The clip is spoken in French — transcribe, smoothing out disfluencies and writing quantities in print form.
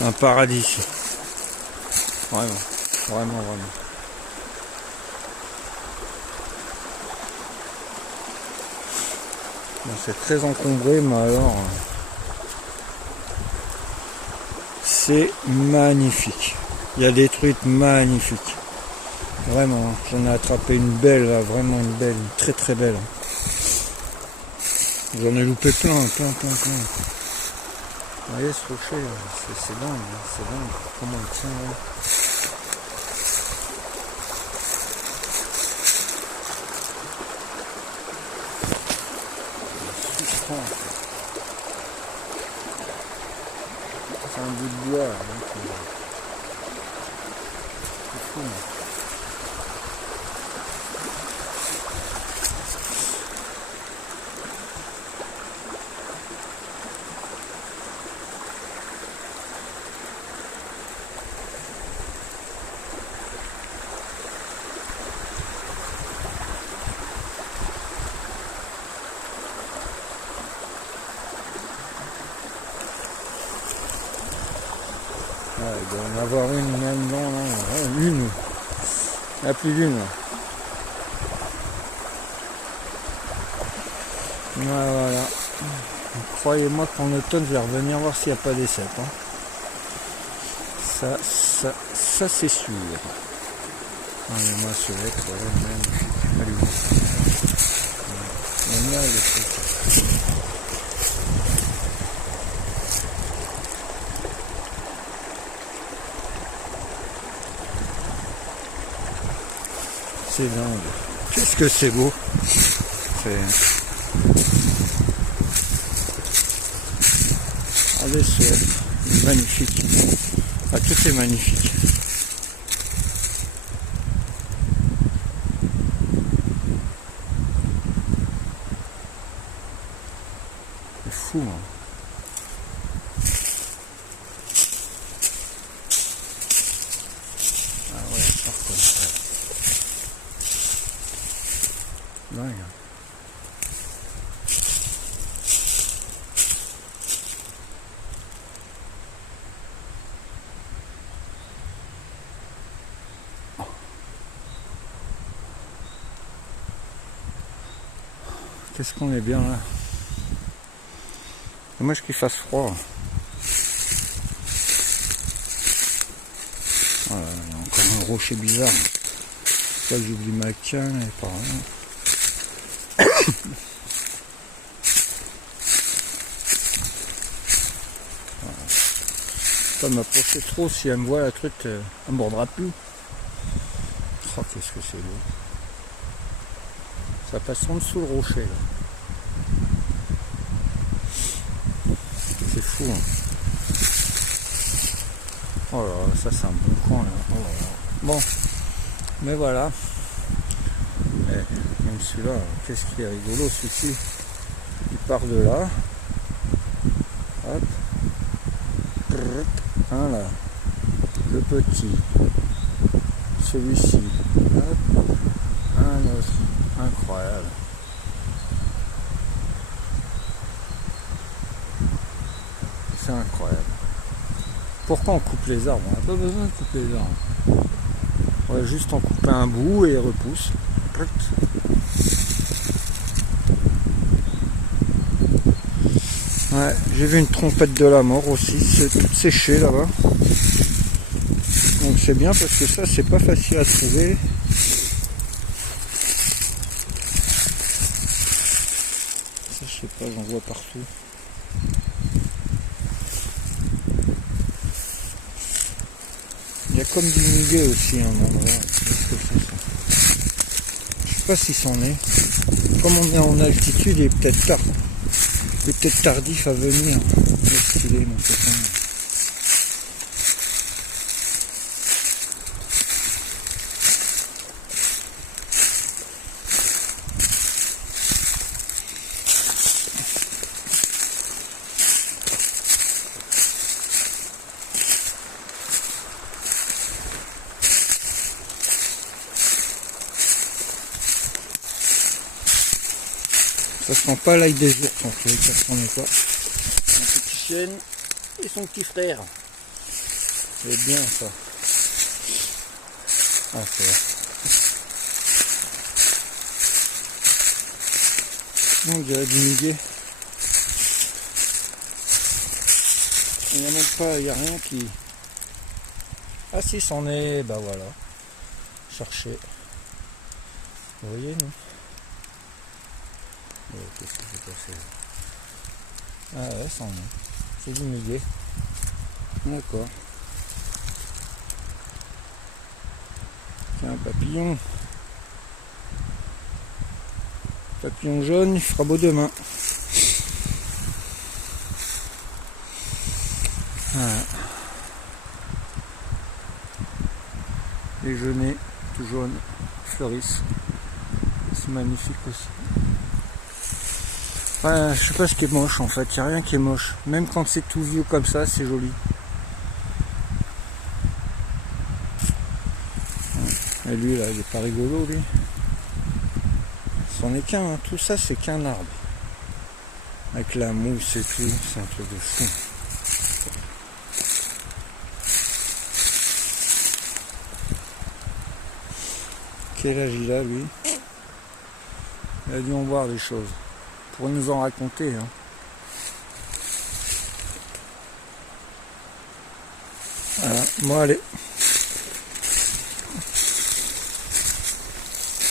Un paradis ici. Vraiment, vraiment, vraiment. Bon, c'est très encombré, mais alors c'est magnifique. Il y a des trucs magnifiques. Vraiment, j'en ai attrapé une belle là, vraiment une belle, une très très belle. J'en ai loupé plein. Vous voyez ce rocher, c'est dingue, c'est dingue. Comment il tient là. C'est un bout de bois, hein, c'est fou. Ouais, il doit en avoir une maintenant, là. Ouais, une. Il n'y a plus d'une. Ouais, voilà. Croyez-moi qu'en automne, je vais revenir voir s'il n'y a pas des cèpes. Hein. Ça c'est sûr. Allez, moi, ce lettre, même. Allez, même là, il est c'est dingue. Qu'est-ce que c'est beau. Allez, c'est magnifique. Ah, tout est magnifique. C'est fou, hein. Ah ouais, parfait. Ouais. Qu'est-ce qu'on est bien là. Dommage qu'il fasse froid. Voilà, il y a encore un rocher bizarre. Ça j'oublie ma canne et par là. Pas m'approcher trop, si elle me voit la truc, elle me mordra plus. Oh, qu'est-ce que c'est beau. Ça passe en dessous le rocher là. C'est fou, hein. Oh là là, ça c'est un bon coin là. Oh là là. Bon, mais voilà. Et même celui-là, qu'est-ce qui est rigolo, celui-ci. Il part de là. Hop. Voilà. Le petit. Celui-ci. Hop. Un autre. Incroyable. C'est incroyable. Pourquoi on coupe les arbres? On n'a pas besoin de couper les arbres. On va juste en couper un bout et il repousse. Ouais, j'ai vu une trompette de la mort aussi, c'est tout séché là-bas. Donc c'est bien parce que ça c'est pas facile à trouver. Ça je sais pas, j'en vois partout. Il y a comme du muguet aussi un endroit. Je sais pas si c'en est. Comme on est en altitude, il est peut-être tard. Il est peut-être tardif à venir. Où est-ce qu'il est mon copain? Ça sent pas l'ail des ours en fait, ça sent pas. Un petit chien et son petit frère. C'est bien ça. Ah, c'est vrai. On dirait du muguet. Il n'y a même pas, il n'y a rien qui... Ah si, c'en est, bah voilà. Chercher. Vous voyez, non? Qu'est-ce que j'ai passé là? Ah ouais, c'en est. C'est du muguet. D'accord. Tiens, un papillon. Papillon jaune, il fera beau demain. Voilà. Les genêts, tout jaunes, fleurissent. C'est magnifique aussi. Enfin, je sais pas ce qui est moche en fait, il n'y a rien qui est moche. Même quand c'est tout vieux comme ça, c'est joli. Et lui là, il est pas rigolo lui. C'en est qu'un, hein. Tout ça c'est qu'un arbre. Avec la mousse et tout, c'est un truc de fou. Quel âge il a lui? Il a dû en voir des choses. Pour nous en raconter. Hein. Voilà, bon allez.